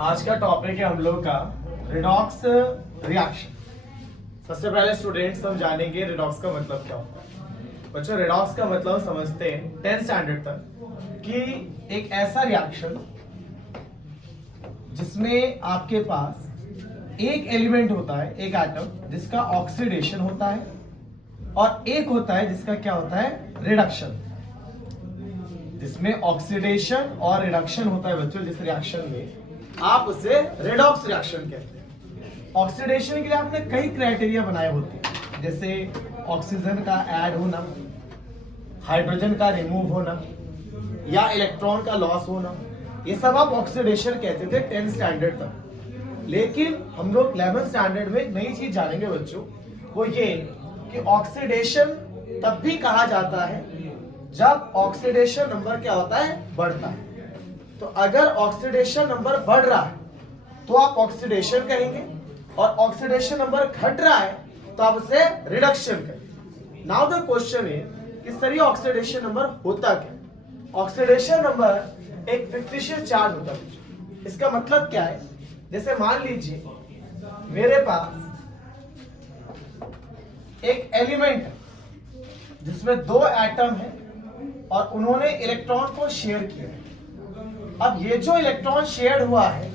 आज का टॉपिक है हम लोग का रेडॉक्स रिएक्शन। सबसे पहले स्टूडेंट्स हम जानेंगे रेडॉक्स का मतलब क्या होता है। बच्चों रेडॉक्स का मतलब समझते हैं 10th स्टैंडर्ड तक कि एक ऐसा रिएक्शन जिसमें आपके पास एक एलिमेंट होता है, एक एटम जिसका ऑक्सीडेशन होता है और एक होता है जिसका क्या होता है रिडक्शन। जिसमें ऑक्सीडेशन और रिडक्शन होता है बच्चों, जिस रिएक्शन में आप उसे रेडॉक्स रिएक्शन कहते हैं। ऑक्सीडेशन के लिए आपने कई क्राइटेरिया बनाए होते हैं, जैसे ऑक्सीजन का ऐड होना, हाइड्रोजन का रिमूव होना या इलेक्ट्रॉन का लॉस होना। ये सब आप ऑक्सीडेशन कहते थे 10th स्टैंडर्ड तक। लेकिन हम लोग 11th स्टैंडर्ड में नई चीज जानेंगे बच्चों, वो ये कि ऑक्सीडेशन तब भी कहा जाता है जब ऑक्सीडेशन नंबर क्या होता है, बढ़ता है। तो अगर ऑक्सीडेशन नंबर बढ़ रहा है तो आप ऑक्सीडेशन कहेंगे, और ऑक्सीडेशन नंबर घट रहा है तो आप उसे रिडक्शन कहेंगे। नाउ द क्वेश्चन इज कि सर ये ऑक्सीडेशन नंबर होता क्या? ऑक्सीडेशन नंबर एक फिक्टिशियस चार्ज होता है। इसका मतलब क्या है? जैसे मान लीजिए मेरे पास एक एलिमेंट है जिसमें दो एटम है और उन्होंने इलेक्ट्रॉन को शेयर किया है। अब ये जो इलेक्ट्रॉन शेयर हुआ है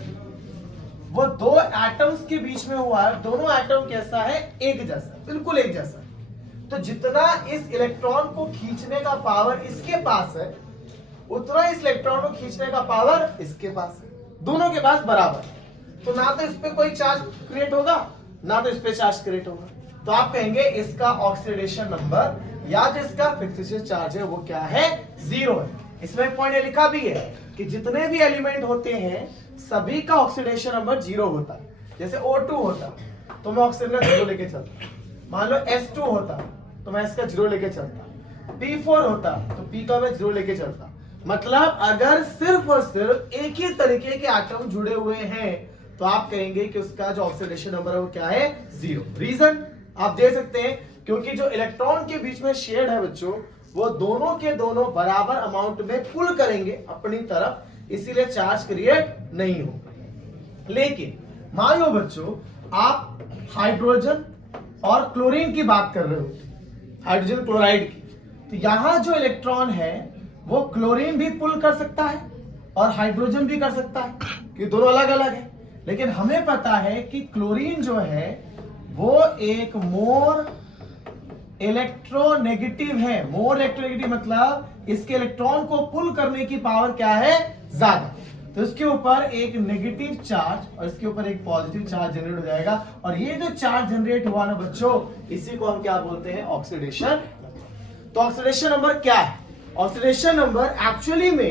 वो दो एटम्स के बीच में हुआ है। दोनों एटम कैसा है? एक जैसा, बिल्कुल एक जैसा। तो जितना इस इलेक्ट्रॉन को खींचने का पावर इसके पास है उतना इस इलेक्ट्रॉन को खींचने का पावर इसके पास है। दोनों के पास बराबर है। तो ना तो इस पे कोई चार्ज क्रिएट होगा ना तो इस पे चार्ज क्रिएट होगा। तो आप कहेंगे इसका ऑक्सीडेशन नंबर या जो इसका फिक्सिशियस चार्ज है वो क्या है? 0 है। इसमें पॉइंट लिखा भी है कि जितने भी एलिमेंट होते हैं सभी का ऑक्सीडेशन नंबर 0 होता है। जैसे O2 होता तो मैं ऑक्सीजन का 0 लेके चलता। मान लो S2 होता तो मैं इसका 0 लेके चलता। P4 होता तो P का मैं 0 लेके चलता। मतलब अगर सिर्फ और सिर्फ एक ही तरीके के एटम जुड़े हुए हैं तो आप कहेंगे कि उसका जो ऑक्सीडेशन नंबर है वो क्या है? 0। रीजन आप दे सकते हैं क्योंकि जो इलेक्ट्रॉन के बीच में शेयर्ड है बच्चों वो दोनों के दोनों बराबर अमाउंट में पुल करेंगे अपनी तरफ, इसीलिए चार्ज क्रिएट नहीं होगा। लेकिन मान लो बच्चों आप हाइड्रोजन और क्लोरीन की बात कर रहे हो, हाइड्रोजन क्लोराइड की, तो यहां जो इलेक्ट्रॉन है वो क्लोरीन भी पुल कर सकता है और हाइड्रोजन भी कर सकता है कि दोनों अलग अलग है। लेकिन हमें पता है कि क्लोरीन जो है वो एक मोर इलेक्ट्रोनेगेटिव है। मोर इलेक्ट्रोनेगेटिव मतलब इसके इलेक्ट्रॉन को पुल करने की पावर क्या है? ज्यादा। तो इसके ऊपर एक नेगेटिव चार्ज और इसके ऊपर एक पॉजिटिव चार्ज जनरेट हो जाएगा, और ये जो चार्ज जनरेट हुआ ना बच्चों इसी को हम क्या बोलते हैं? ऑक्सीडेशन। तो ऑक्सीडेशन नंबर क्या है? ऑक्सीडेशन नंबर एक्चुअली में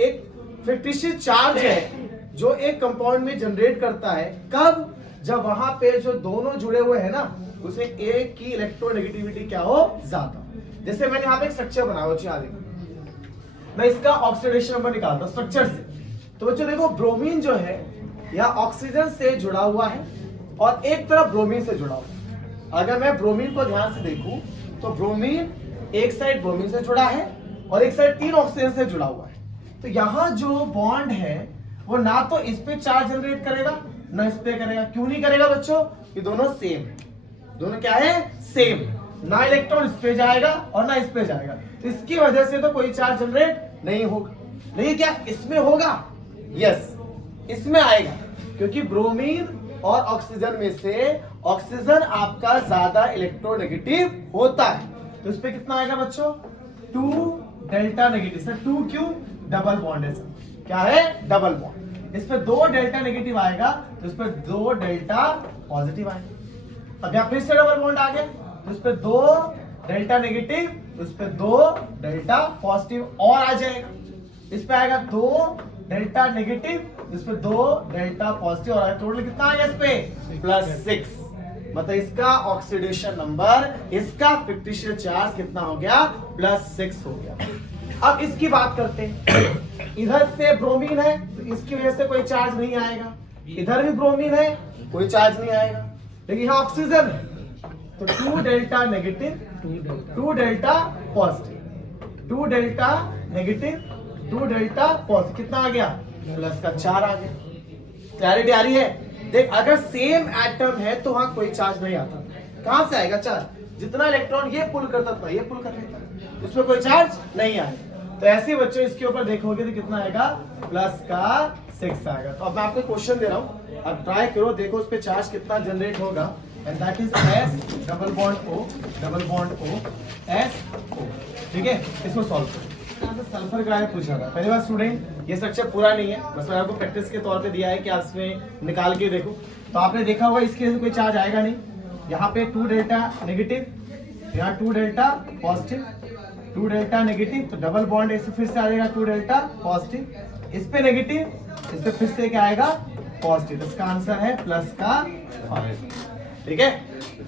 एक फिक्टिशियस चार्ज है जो एक कंपाउंड में जनरेट करता है। कब? जब वहां पे जो दोनों जुड़े हुए हैं ना उसे एक की इलेक्ट्रोनेगेटिविटी क्या हो? ज्यादा। जैसे मैंने यहाँ पे एक स्ट्रक्चर बनाया हो, मैं इसका ऑक्सीडेशन नंबर निकालता हूं स्ट्रक्चर से। तो बच्चों देखो ब्रोमीन जो है यह ऑक्सीजन से जुड़ा हुआ है और एक तरफ ब्रोमीन से जुड़ा हुआ है। अगर मैं ब्रोमीन को ध्यान से देखूं तो ब्रोमीन एक साइड ब्रोमीन से जुड़ा है और एक साइड 3 ऑक्सीजन से जुड़ा हुआ है। तो यहां जो बॉन्ड है वो ना तो इस पे चार्ज जनरेट करेगा ना इस पे करेगा। क्यों नहीं करेगा बच्चों? ये दोनों सेम है। दोनों क्या है? सेम। ना इलेक्ट्रॉन इस पे जाएगा और ना इस पे जाएगा, तो इसकी वजह से तो कोई चार्ज जनरेट नहीं होगा। लेकिन क्या इसमें होगा? यस, इसमें आएगा, क्योंकि ब्रोमीन और ऑक्सीजन में से ऑक्सीजन आपका ज्यादा इलेक्ट्रोनेगेटिव होता है। तो इस पे कितना आएगा बच्चों? 2 डेल्टा नेगेटिव। सर 2 क्यों? डबल बॉन्ड है सर। क्या है? Double bond. इस पे 2 डेल्टा नेगेटिव आएगा तो इस पे 2 डेल्टा पॉजिटिव आएगा। अब यहां फिर से डबल बॉन्ड आ गया तो इस पे 2 डेल्टा नेगेटिव तो इस पे 2 डेल्टा पॉजिटिव और आ जाएगा। इस पे आएगा 2 डेल्टा नेगेटिव इस पे 2 डेल्टा पॉजिटिव और आएगा। टोटल कितना आएगा इस पे? +6। मतलब इसका ऑक्सीडेशन नंबर, इसका फिक्टिशियस चार्ज कितना हो गया? +6 हो गया। अब इसकी बात करते हैं। इधर से ब्रोमीन है तो इसकी वजह से कोई चार्ज नहीं आएगा, इधर भी ब्रोमीन है कोई चार्ज नहीं आएगा। लेकिन यहाँ ऑक्सीजन है तो 2 delta negative 2 delta positive, 2 delta negative 2 delta positive, कितना आ गया? +4 आ गया। क्लैरिटी आ रही है? देख अगर सेम एटम है तो वहां कोई चार्ज नहीं आता, कहां से आएगा चार्ज? जितना इलेक्ट्रॉन ये पुल करता था ये पुल कर लेता, उसमें कोई चार्ज नहीं आएगा। तो ऐसे बच्चों इसके ऊपर देखोगे तो कितना आएगा, प्लस का 6 आएगा। तो अब मैं आपको क्वेश्चन दे रहा हूं, अब ट्राई करो, देखो उस पे चार्ज कितना जनरेट होगा, and that is S double bond O S O। ठीक है, इसको सॉल्व करो। सल्फर का है पूछा था पहली बार स्टूडेंट, ये स्ट्रक्चर पूरा नहीं है, बस मैंने आपको प्रैक्टिस के तौर पे दिया है कि आप इसमें निकाल के देखो। तो आपने देखा होगा इसके कोई चार्ज आएगा नहीं, यहाँ पे 2 डेल्टा नेगेटिव, यहाँ 2 डेल्टा पॉजिटिव, 2 डेल्टा नेगेटिव, तो डबल बॉन्ड इससे फिर से आ जाएगा 2 डेल्टा पॉजिटिव, इस पे नेगेटिव, इस पे फिर से क्या आएगा, पॉजिटिव। इसका आंसर है प्लस का 5। ठीक है,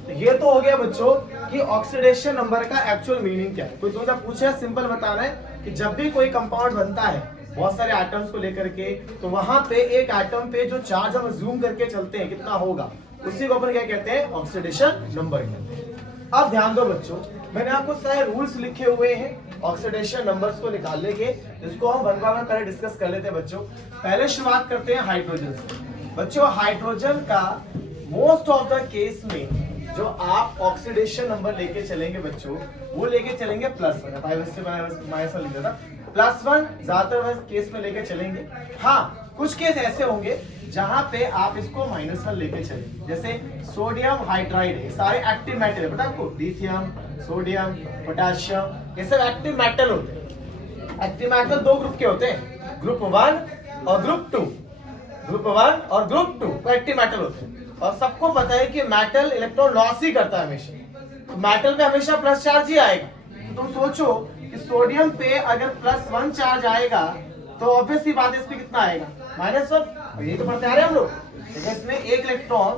तो ये तो हो गया बच्चों कि ऑक्सीडेशन नंबर का एक्चुअल मीनिंग क्या है। कोई तुमसे पूछे, सिंपल बताना है कि जब भी कोई कंपाउंड बनता है बहुत सारे एटम्स को लेकर के, तो वहां पे एक एटम पे जो चार्ज हम जूम करके चलते हैं कितना होगा, उसी को अपन क्या कहते हैं, ऑक्सीडेशन नंबर कहते हैं। अब ध्यान दो बच्चों, मैंने आपको सारे रूल्स लिखे हुए हैं ऑक्सीडेशन नंबर्स को निकालने के, जिसको हम वन बाय वन पहले डिस्कस कर लेते हैं बच्चों। पहले शुरुआत करते हैं हाइड्रोजन से। बच्चों हाइड्रोजन का मोस्ट ऑफ द केस में जो आप ऑक्सीडेशन नंबर लेके चलेंगे बच्चों, वो लेके चलेंगे +1। माइनस लिख देता, +1 ज्यादातर केस में लेके चलेंगे। हाँ, कुछ केस ऐसे होंगे जहां पे आप इसको -1 लेके चलेंगे, जैसे सोडियम हाइड्राइड है, सारे एक्टिव मेटल है, पता है आपको, लिथियम, सोडियम, पोटेशियम, ये सब एक्टिव मेटल होते हैं। एक्टिव मेटल 2 ग्रुप के होते हैं, ग्रुप 1 और ग्रुप 2। ग्रुप 1 और ग्रुप 2 एक्टिव मेटल होते हैं। और सबको पता है कि मेटल इलेक्ट्रॉन लॉस ही करता है हमेशा, तो मेटल पे हमेशा प्लस चार्ज ही आएगा। तो तुम सोचो कि सोडियम पे अगर +1 चार्ज आएगा तो ऑब्वियस सी बात है इस पे कितना आएगा, -1। यही तो पढ़ते आ रहे हैं हम लोग। तो इसने एक इलेक्ट्रॉन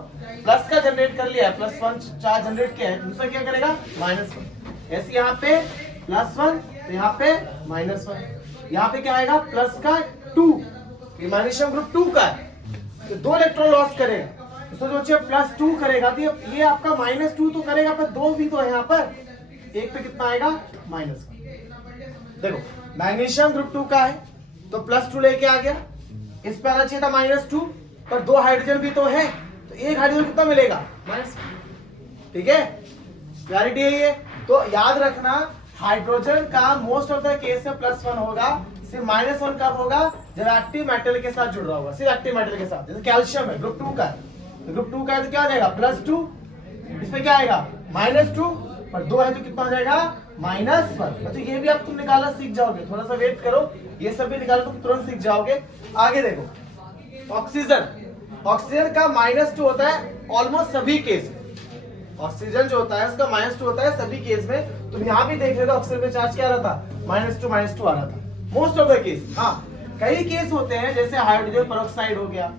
प्लस का जनरेट कर लिया है, +1 चार्ज जनरेट किया है, दूसरा क्या करेगा, -1। ऐसे यहाँ पे +1, तो यहाँ पे -1, यहाँ पे क्या आएगा, प्लस का 2, मैग्नीशियम ग्रुप 2 का है, तो 2 इलेक्ट्रॉन लॉस करेगा। तो सोचिए +2 करेगा तो ये आपका -2 तो करेगा, पर 2 भी तो है यहाँ पर, एक पे कितना आएगा, -1। देखो मैग्नीशियम ग्रुप 2 का है तो +2 लेके आ गया, इस पे आना चाहिए था -2, पर 2 हाइड्रोजन भी तो है, तो एक हाइड्रोजन कितना मिलेगा, -। ठीक है, क्लैरिटी है ये। तो याद रखना हाइड्रोजन का मोस्ट ऑफ द केस में +1 होगा, सिर्फ -1 कब होगा, जब एक्टिव मेटल के साथ जुड़ रहा होगा, सिर्फ एक्टिव मेटल के साथ। जैसे कैल्शियम है, ग्रुप 2 का है, तो ग्रुप 2 का है तो क्या आ जाएगा, +2, इसमें क्या आएगा, -2, पर 2 है तो कितना हो जाएगा, -1। तो ये भी आप तुम निकालना सीख जाओगे, थोड़ा सा वेट करो, ये सब भी निकाल तुम तुरंत सीख जाओगे। आगे देखो ऑक्सीजन, ऑक्सीजन का -2 होता है ऑलमोस्ट सभी केस में। ऑक्सीजन जो होता है उसका -2 होता है सभी केस में। तुम यहाँ भी देख रहे हो ऑक्सीजन में चार्ज क्या आ रहा था, -2 आ रहा था मोस्ट ऑफ द केस। हाँ, कई केस होते हैं जैसे हाइड्रोजन पेरोक्साइड हो गया,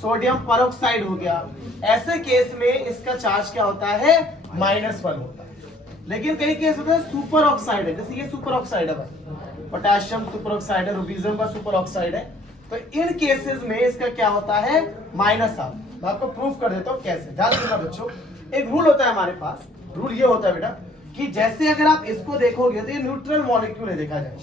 सोडियम पेरोक्साइड हो गया, ऐसे केस में इसका चार्ज क्या होता है, -1 होता है। लेकिन कई केस होते हैं सुपर ऑक्साइड है, जैसे ये सुपर ऑक्साइड है, पोटेशियम सुपर ऑक्साइड है, रूबिडियम का सुपर ऑक्साइड है, तो इन केसेस में इसका क्या होता है, -1। मैं आपको प्रूफ कर देता हूँ कैसे, ध्यान देना बच्चों। एक रूल होता है हमारे पास, रूल ये होता है बेटा कि जैसे अगर आप इसको देखोगे तो ये न्यूट्रल मॉलिक्यूल है, देखा जाए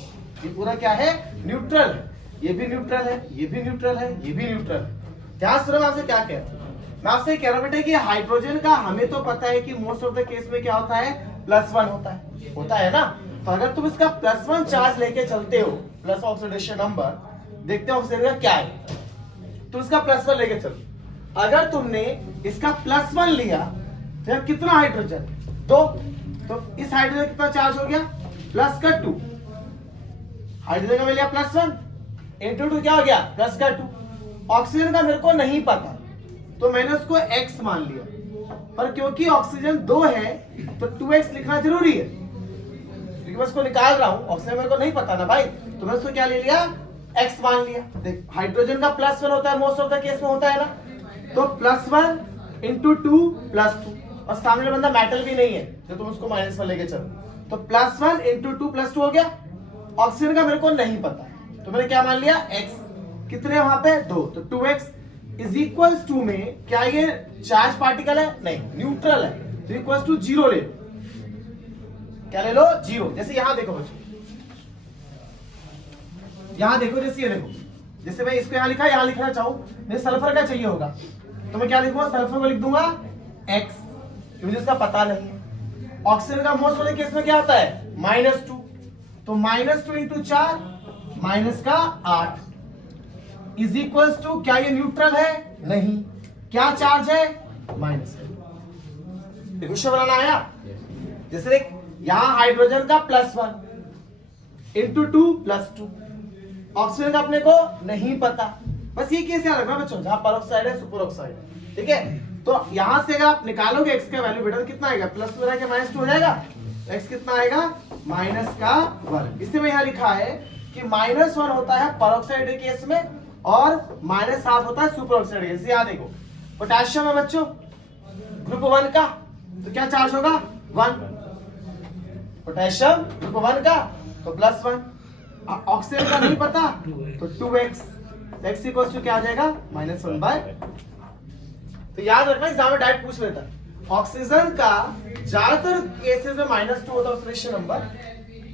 ये पूरा क्या है, न्यूट्रल है, ये भी न्यूट्रल है, ये भी न्यूट्रल है, ये भी न्यूट्रल है। ध्यान से, मैं आपसे क्या कह रहा हूं, मैं आपसे कह रहा हूं बेटा कि हाइड्रोजन का हमें तो पता है कि मोस्ट ऑफ द केस में क्या होता है, +1 होता है ना। तो अगर तुम इसका +1 चार्ज लेके चलते हो, प्लस ऑक्सीडेशन नंबर, देखते हो ऑक्सीडेशन क्या है, तो इसका +1 लेके चलो। अगर तुमने इसका +1 लिया तो कितना हाइड्रोजन, 2, तो इस हाइड्रोजन कितना चार्ज हो गया, +2। हाइड्रोजन का मिल गया +1 × 2 क्या हो गया, +2। ऑक्सीजन का मेरे को नहीं पता तो मैंने उसको x मान लिया, पर क्योंकि ऑक्सीजन 2 है तो 2x लिखना जरूरी है, क्योंकि मैं उसको निकाल रहा हूं, ऑक्सीजन मेरे को नहीं पता ना भाई, तो मैंने उसको क्या ले लिया, x मान लिया। देख हाइड्रोजन का +1 होता है, मोस्ट ऑफ द केस में होता है ना, तो +1 × 2 +2, और सामने बंदा मेटल भी नहीं है तो तुम उसको -1 लेके चलो, तो +1 × 2 +2 हो गया। ऑक्सीजन का मेरे को नहीं पता तो मैंने क्या मान लिया, x, कितने वहां पे, 2, तो 2x इज इक्वल्स टू में क्या ये चार्ज पार्टिकल है, नहीं न्यूट्रल है, तो इक्वल्स टू 0 ले लो, क्या ले लो, 0। जैसे यहां देखो बच्चों, यहां देखो, जैसे ये देखो जैसे मैं इसको यहाँ लिखा, यहाँ लिखना चाहूँ, मुझे सल्फर का चाहिए होगा तो मैं क्या लिखूंगा, सल्फर को लिख दूंगा x, मुझे इसका पता नहीं है। ऑक्सीजन का मोस्ट वाले केस में क्या होता है, -2, तो -2 इंटू 4 माइनस का 8 इज इक्वल टू, क्या ये न्यूट्रल है, नहीं, क्या चार्ज है, माइनस। क्वेश्चन बनाना आया, जैसे यहां हाइड्रोजन का +1 इंटू 2 +2, ऑक्सीजन का अपने को नहीं पता, बस ये केस याद रखना बच्चों, जहां परऑक्साइड है सुपर ऑक्साइड है, ठीक है। तो यहां से अगर आप निकालोगे x का वैल्यू बेटा तो कितना आएगा, +2 रहेगा -2 हो जाएगा, x कितना आएगा, -1। इससे में यहां लिखा है कि -1 होता है परऑक्साइड के केस में और -1/2 होता है सुपर ऑक्साइड केस। याद देखो पोटेशियम है बच्चों ग्रुप 1 का, तो क्या चार्ज होगा 1, पोटेशियम ग्रुप 1 का तो +1, ऑक्सीजन का नहीं पता तो 2x, x इक्वल टू क्या आ जाएगा, -1/। तो याद रखना एग्जाम में डायरेक्ट पूछ लेता है, ऑक्सीजन का ज्यादातर केसेस में -2 होता है ऑक्सीडेशन नंबर,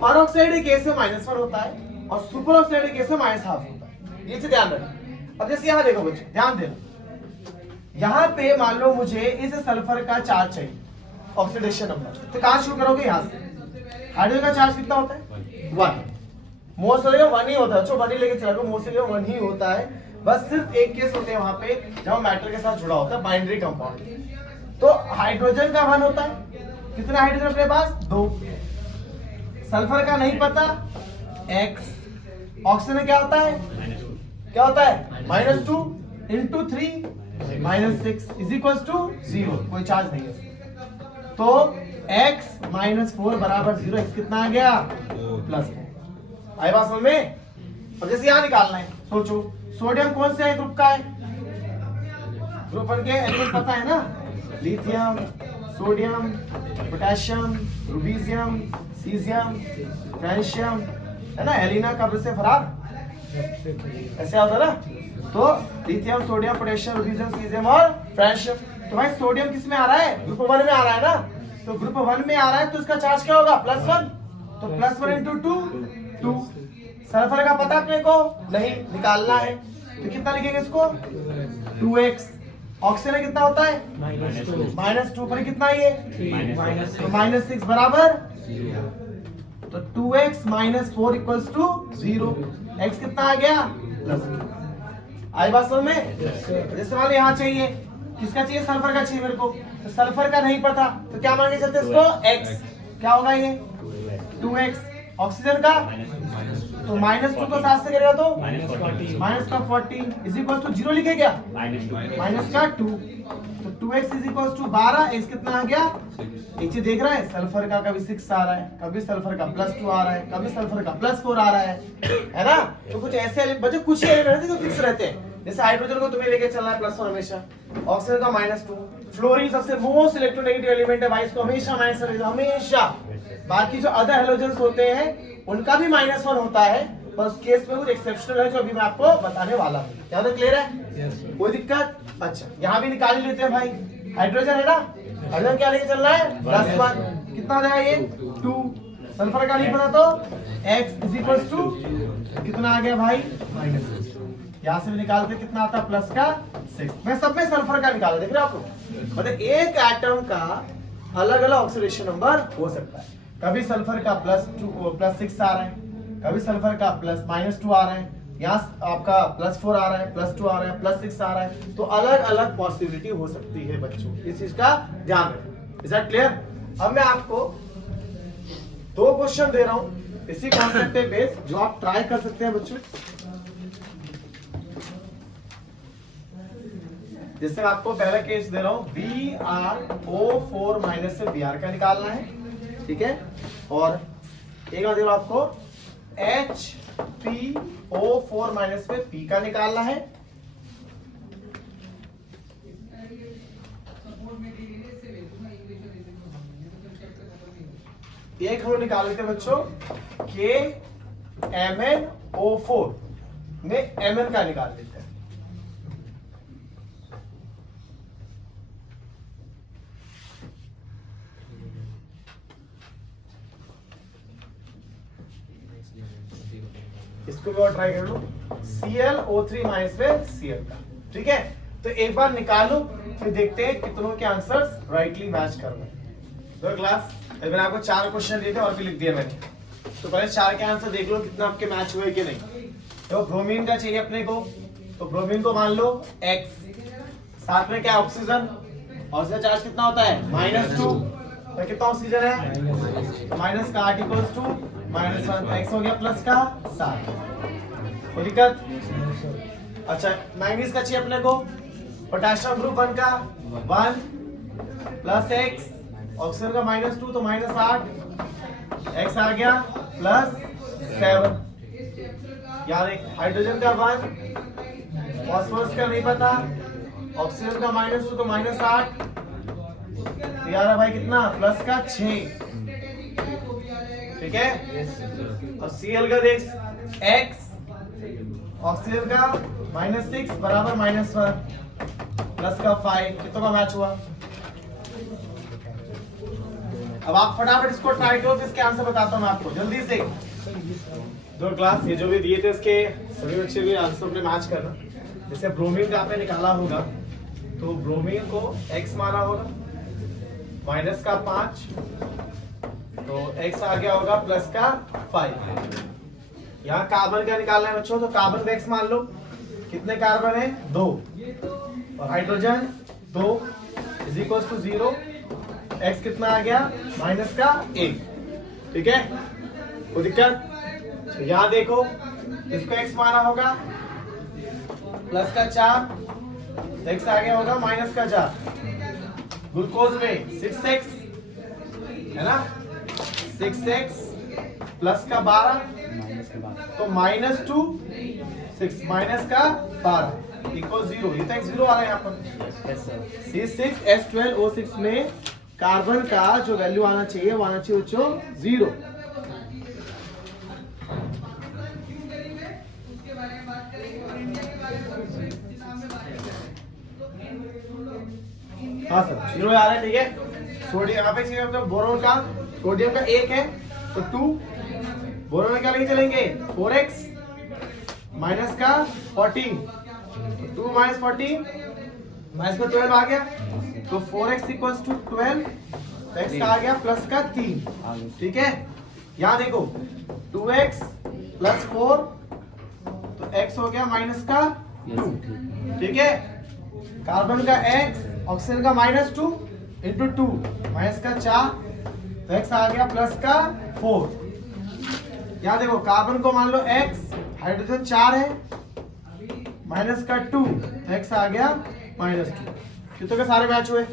परऑक्साइड के केस में -1 होता है और सुपर ऑक्साइड के केस में -1/2 होता है, ये चीज ध्यान रखना। अब जैसे यहाँ देखो बच्चों, ध्यान देना, यहाँ पे मान लो मुझे इस सल्फर का चार्ज चाहिए ऑक्सीडेशन नंबर, तो कहां शुरू करोगे, यहाँ से। हाइड्रोजन का चार्ज कितना होता है 1, मोस्टली 1 ही होता है, जो 1 ही लेके चलो, मोस्टली 1 ही होता है, बस सिर्फ एक केस होते हैं वहां पे जब मेटल के साथ जुड़ा होता है, बाइनरी कंपाउंड। तो हाइड्रोजन का 1 होता है, कितना हाइड्रोजन अपने पास 2, सल्फर का नहीं पता x, ऑक्सीजन क्या होता है, क्या होता है -2 इंटू 3 -6 इज इक्वल टू 0, कोई चार्ज नहीं है, तो x -4 बराबर 0, x कितना आ गया +4। आई बात समझ में। अब जैसे यहां निकालना है, सोचो सोडियम कौन से है ग्रुप का है, ग्रुप 1 के एलिमेंट पता है ना, lithium, sodium, potassium, rubidium, caesium, francium, है ना, एलिना कब्र से फरार, ऐसे होता है ना, तो lithium, sodium, potassium, rubidium, caesium और फ्रेंशियम। तो भाई सोडियम किस में आ रहा है, ग्रुप 1 में आ रहा है ना, तो ग्रुप 1 में आ रहा है तो इसका चार्ज क्या होगा +1, तो +1 इंटू 2। सल्फर का पता अपने को नहीं, निकालना है, तो कितना लिखेंगे इसको 2x, ऑक्सीजन कितना होता है -2 पर कितना ये तो -6 बराबर, तो 2x -4 इक्वल्स टू 0, x कितना आ गया आई बात समझ में। जैसे मान लो यहाँ चाहिए, किसका चाहिए, सल्फर का चाहिए मेरे को, तो सल्फर का नहीं पता तो क्या मान के चलते इसको x, क्या होगा ये 2x, ऑक्सीजन का तो -2 को 7 से करेगा तो -40 इज इक्वल टू 0 लिखे क्या, -2, तो 2x is equal to 12, x कितना आ गया, एक चीज देख रहा है, सल्फर का कभी 6 आ रहा है, कभी सल्फर का +2 आ रहा है, कभी सल्फर का +4 आ रहा है ना। तो कुछ ऐसे बच्चे कुछ ही एलिमेंट रहते हैं जो फिक्स रहते हैं, जैसे हाइड्रोजन को तुम्हें लेके चलना है +1 हमेशा, ऑक्सीजन का -2, फ्लोरीन सबसे मोस्ट इलेक्ट्रोनेगेटिव एलिमेंट है भाई, इसको हमेशा माइनस रखना, हमेशा। बाकी जो अदर हैलोजेंस होते हैं उनका भी -1 होता है, पर उस केस में कुछ एक्सेप्शनल है जो अभी मैं आपको बताने वाला हूँ। क्या तो क्लियर है, कोई दिक्कत। अच्छा यहाँ भी निकाल ही लेते हैं भाई, हाइड्रोजन है ना, हाइड्रोजन क्या लेके चलना है +1, कितना हो जाएगा ये 2, सल्फर का नहीं पता तो x इज इक्वल टू कितना आ गया भाई -6, यहाँ से भी निकालते कितना आता है +6। मैं सब में सल्फर का निकाला, देख रहे हो आपको, मतलब एक एटम का अलग अलग ऑक्सीडेशन नंबर हो सकता है, कभी सल्फर का +6 आ रहा है, कभी सल्फर का -2 आ रहा है, यहाँ आपका +4 आ रहा है, +2 आ रहा है, +6 आ रहा है, तो अलग अलग पॉसिबिलिटी हो सकती है बच्चों, इस चीज का ध्यान रखें। Is that clear. अब मैं आपको 2 क्वेश्चन दे रहा हूं इसी कॉन्सेप्ट पे बेस, जो आप ट्राई कर सकते हैं बच्चों। जैसे मैं आपको पहला केस दे रहा हूं, BrO4- से Br का निकालना है, ठीक है, और एक बार दे रहा हूं आपको HPO4- पे P का निकालना है। एक हम निकाल लेते हैं बच्चों KMnO4 में Mn का निकाल लेते हैं। इसको भी और ट्राई कर लो, ClO3 माइनस में Cl का। ठीक है, तो एक बार निकालो फिर देखते हैं कितनों के आंसर्स राइटली मैच कर रहे हैं। तो क्लास मैंने आपको 4 क्वेश्चन दिए थे और भी लिख दिया मैंने, तो पहले 4 के आंसर देख लो कितना आपके मैच हुए कि नहीं। तो ब्रोमीन का चाहिए अपने को, तो ब्रोमीन को मान लो X, साथ में क्या ऑक्सीजन, ऑक्सीजन चार्ज कितना होता है -2, तो कितना ऑक्सीजन है, तो माइनस का R इक्वल्स टू -1, X हो गया प्लस का 7, कोई दिक्कत। अच्छा मैंगनीज का चाहिए अपने को, पोटेशियम ग्रुप 1 का 1 प्लस X, ऑक्सीजन का -2 तो -8, X आ गया प्लस 7, यार एक हाइड्रोजन का 1, फास्फोरस का नहीं पता, ऑक्सीजन का -2 तो -8, तो यार भाई कितना प्लस का 6, ठीक है। और Cl का देख X, ऑक्सीजन का -6 बराबर -1 प्लस का 5, कितनों का मैच हुआ। अब आप फटाफट इसको ट्राई करो, इसके आंसर बताता हूं मैं आपको जल्दी से। दो क्लास ये जो भी दिए थे इसके सभी बच्चे भी आंसर अपने मैच करना। जैसे ब्रोमीन का आपने निकाला होगा, तो ब्रोमीन को X माना होगा माइनस का 5, तो X आ गया होगा प्लस का 5। यहाँ कार्बन का निकालना है बच्चों, तो कार्बन का X मान लो, कितने कार्बन है 2, और hydrogen 2 is equal to 0, X कितना आ गया माइनस का 1, ठीक है, कोई दिक्कत। तो यहाँ देखो इसको X माना होगा प्लस का 4, X आ गया होगा माइनस का 4, ग्लूकोज में 6X है ना, 6X प्लस का 12 तो -2 6 माइनस का 12 इक्वल 0, ये तो 0 आ रहा है यहाँ पर। C6H12O6 में कार्बन का जो वैल्यू आना चाहिए वो आना चाहिए बच्चों 0। हाँ सर 0 आ रहा है, ठीक है। सोडियम यहाँ पे चाहिए मतलब बोरोन का, सोडियम का 1 है तो 2, बोरोन में क्या लेके चलेंगे 4X माइनस का 14, तो 2 माइनस 14 माइनस का 12 आ गया, तो 4X इक्वल्स टू 12, X का आ गया प्लस का 3, ठीक है। यहाँ देखो 2X प्लस 4 तो X हो गया माइनस का 2, ठीक है। कार्बन का X, ऑक्सीजन का -2 इंटू 2 माइनस का 4, तो X आ गया प्लस का 4। यहाँ देखो कार्बन को मान लो X, हाइड्रोजन 4 है माइनस का 2, तो X आ गया -2, कितने के सारे मैच हुए।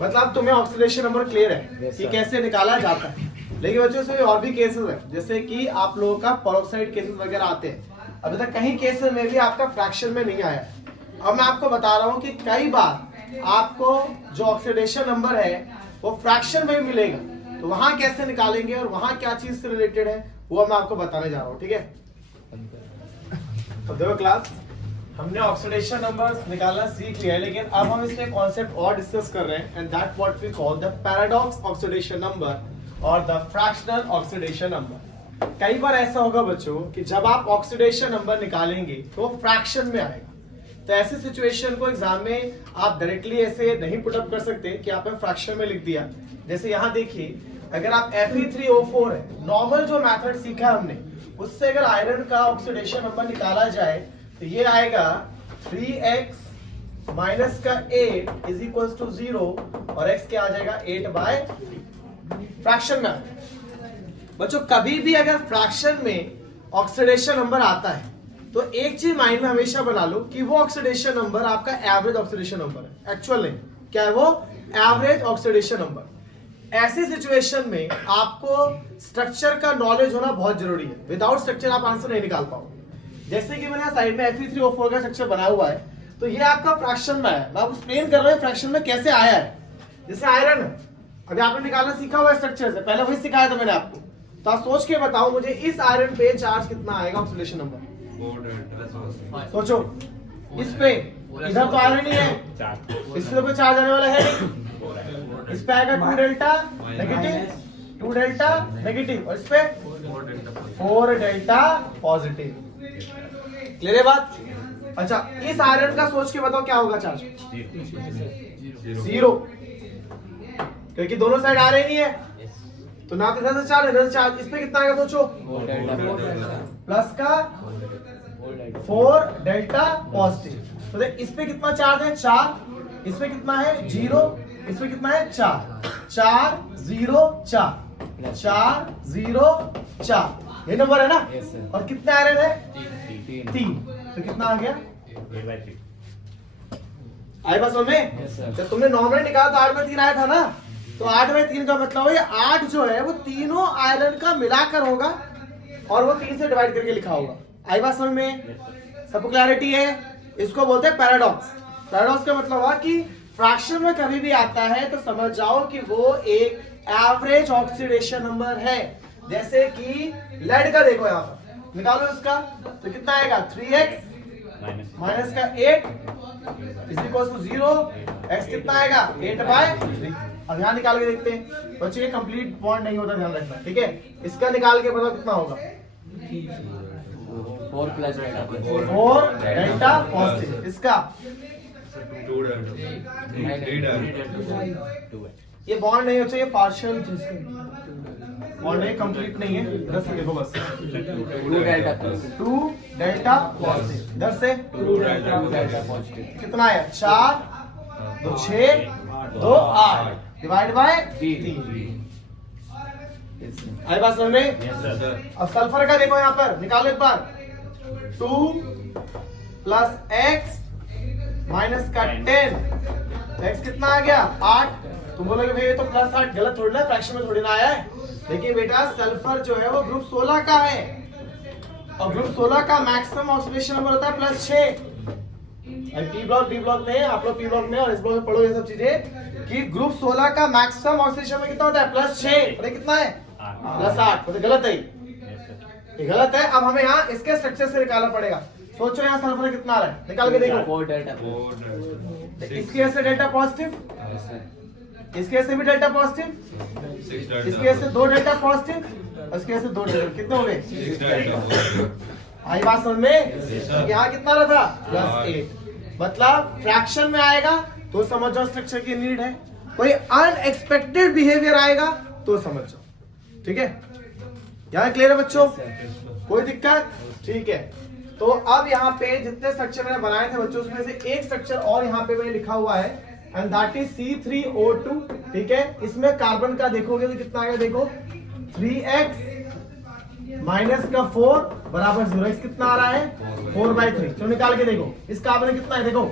मतलब तुम्हें ऑक्सीडेशन नंबर क्लियर है कि कैसे निकाला जाता है। लेकिन बच्चों से और भी केसेस है, जैसे कि आप लोगों का पेरोक्साइड केसेस वगैरह आते हैं, अभी तक कहीं केसेस में भी आपका फ्रैक्शन में नहीं आया। अब मैं आपको बता रहा हूं कि कई बार आपको जो ऑक्सीडेशन नंबर है वो फ्रैक्शन में मिलेगा, तो वहां कैसे निकालेंगे और वहां क्या चीज से रिलेटेड है वो मैं आपको बताने जा रहा हूं, ठीक है। तो देखो क्लास, हमने ऑक्सीडेशन नंबर्स निकालना सीख लिया है, लेकिन अब हम इसमें कॉन्सेप्ट और डिस्कस कर रहे हैं, and that what we call the paradox oxidation number और द फ्रैक्शनल ऑक्सीडेशन नंबर। कई बार ऐसा होगा बच्चों कि जब आप ऑक्सीडेशन नंबर निकालेंगे तो फ्रैक्शन में आएगा, तो ऐसी सिचुएशन को एग्जाम में आप डायरेक्टली ऐसे नहीं पुटअप कर सकते कि आपने फ्रैक्शन में लिख दिया। जैसे यहाँ देखिए, अगर आप Fe3O4 है, नॉर्मल जो मेथड सीखा हमने उससे अगर आयरन का ऑक्सीडेशन नंबर निकाला जाए तो ये आएगा 3X माइनस का 8 इज इक्वल टू 0, और X क्या आ जाएगा 8/3 फ्रैक्शन में। बच्चों कभी भी अगर फ्रैक्शन में ऑक्सीडेशन नंबर आता है तो एक चीज माइंड में हमेशा बना लो कि वो ऑक्सीडेशन नंबर आपका एवरेज ऑक्सीडेशन नंबर है, एक्चुअल नहीं। क्या है वो? Average oxidation number. ऐसी सिचुएशन में आपको स्ट्रक्चर का नॉलेज होना बहुत जरूरी है, विदाउट स्ट्रक्चर आप आंसर नहीं निकाल पाओगे। जैसे कि मैंने साइड में Fe3O4 का स्ट्रक्चर बनाया हुआ है, तो ये आपका फ्रैक्शन में है, मैं आपको एक्सप्लेन कर रहा हूं फ्रैक्शन में कैसे आया है। जैसे आयरन है, अभी आपने निकालना सीखा हुआ स्ट्रक्चर से, पहले वही सिखाया था मैंने आपको, तो आप सोच के बताओ मुझे इस आयरन पे चार्ज कितना आएगा ऑक्सीडेशन नंबर, सोचो। इस पे इधर तो आयरन ही है, इससे तो कोई चार्ज आने वाला है नहीं। इस पे आएगा 2 डेल्टा नेगेटिव, 2 डेल्टा नेगेटिव, और इस पे 4 डेल्टा पॉजिटिव। क्लियर है बात? अच्छा, इस आयरन का सोच के बताओ क्या होगा चार्ज? 0, क्योंकि दोनों साइड आ रही नहीं है, तो ना तो इधर से चार्ज इधर से चार्ज। इस पे कितना आएगा सोचो? प्लस का 4 डेल्टा पॉजिटिव। तो देख, इस पे कितना चार्ज है? 4। इस पे कितना है? 0। इस पे कितना है? 4। 4 0 4 4 0 4, ये नंबर है ना? और कितने आयरन है? 3। तो कितना आ गया? आई बात समझ में? जब तुमने नॉर्मल निकाला तो 8/3 आया था ना, तो 8/3 का मतलब है 8 जो है वो तीनों आयरन का मिलाकर होगा और वो 3 से डिवाइड करके लिखा होगा। आई बात समझ में? सबको क्लैरिटी है? इसको बोलते हैं पैराडॉक्स। पैराडॉक्स का मतलब हुआ कि फ्रैक्शन में कभी भी आता है तो समझ जाओ कि वो एक एवरेज ऑक्सीडेशन नंबर है। जैसे कि लेड का देखो, यहाँ पर निकालो इसका, तो कितना आएगा? 3x माइनस का 8 इज इक्वल टू 0। x कितना आएगा? 8/3। अब यहाँ निकाल के देखते हैं बच्चे, ये कंप्लीट बॉन्ड नहीं होता, ध्यान रखना, ठीक है? इसका निकाल के बताओ कितना होगा? 4 डेल्टा पॉजिटिव। इसका ये बॉन्ड नहीं होता, ये पार्शियल बॉन्ड है, कंप्लीट नहीं है। इधर से देखो बस, 2 डेल्टा पॉजिटिव। इधर से 2 डेल्टा पॉजिटिव। कितना है? 4 2 6 2 8 डिवाइड बाय 3। आई बात समझ में? अब सल्फर का देखो, यहाँ पर निकालो एक बार। 2 प्लस x माइनस का 10, x कितना आ गया? 8। तुम बोलोगे भाई ये तो प्लस 8, गलत थोड़ी ना, फ्रैक्शन में थोड़ी ना आया है। देखिए बेटा, सल्फर जो है वो ग्रुप 16 का है, और ग्रुप 16 का मैक्सिमम ऑक्सीडेशन नंबर होता है +6। पी ब्लॉक डी ब्लॉक में, आप लोग पी ब्लॉक में और इस ब्लॉक में पढ़ो ये सब चीजें कि ग्रुप 16 का मैक्सिमम ऑक्सीडेशन में कितना होता है? +6। और ये कितना है? +8। तो गलत है, ये गलत है। अब हमें यहाँ इसके स्ट्रक्चर से निकालना पड़ेगा। सोचो यहाँ सल्फर कितना आ रहा है, निकाल के देखो। 4 डेल्टा। इसकी वजह से डेल्टा पॉजिटिव, इसकी वजह से भी डेल्टा पॉजिटिव, इसकी वजह से 2 डेल्टा पॉजिटिव, और इसकी वजह से 2 डेल्टा। कितने हो गए? आई बात समझ में? यहाँ कितना रहा था? +8। मतलब फ्रैक्शन में आएगा तो समझ जाओ स्ट्रक्चर की नीड है, कोई अनएक्सपेक्टेड बिहेवियर आएगा तो समझ जाओ, ठीक है? यहाँ क्लियर है बच्चों? कोई दिक्कत? ठीक है। तो अब यहाँ पे जितने स्ट्रक्चर मैंने बनाए थे बच्चों, उसमें से एक स्ट्रक्चर और यहाँ पे मैंने लिखा हुआ है, एंड दैट इज C3O2, ठीक है? इसमें कार्बन का देखोगे तो कितना आएगा? देखो 3x माइनस का 4 बराबर 0। x कितना आ रहा है? 4/3। तो निकाल के देखो, इस कार्बन कितना है? देखो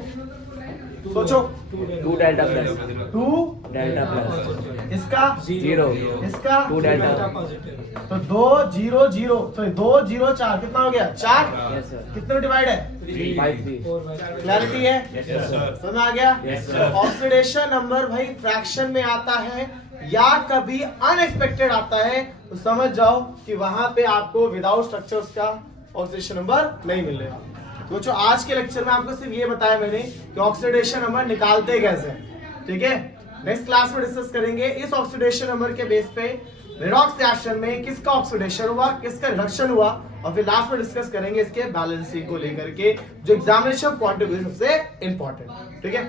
सोचो, 2 डेल्टा प्लस 2 डेल्टा प्लस, इसका 0, इसका 2 डेल्टा। तो 2 0 0, सॉरी 2 0 4, कितना हो गया? 4। Yes sir. कितने डिवाइड है? 3/3। क्लैरिटी है? समझ आ गया? ऑक्सीडेशन नंबर भाई फ्रैक्शन में आता है या कभी अनएक्सपेक्टेड आता है, तो समझ जाओ कि वहां पे आपको विदाउट स्ट्रक्चर्स का ऑक्सीडेशन नंबर नहीं मिलेगा। तो जो आज के लेक्चर में आपको सिर्फ ये बताया मैंने कि ऑक्सीडेशन नंबर निकालते कैसे, ठीक है? नेक्स्ट क्लास में डिस्कस करेंगे इस ऑक्सीडेशन नंबर के बेस पे रेडॉक्स रिएक्शन में किसका ऑक्सीडेशन हुआ, किसका रिडक्शन हुआ, और फिर लास्ट में डिस्कस करेंगे इसके बैलेंसिंग को लेकर के, जो एग्जामिनेशन पॉइंट ऑफ व्यू सबसे इंपॉर्टेंट, ठीक है?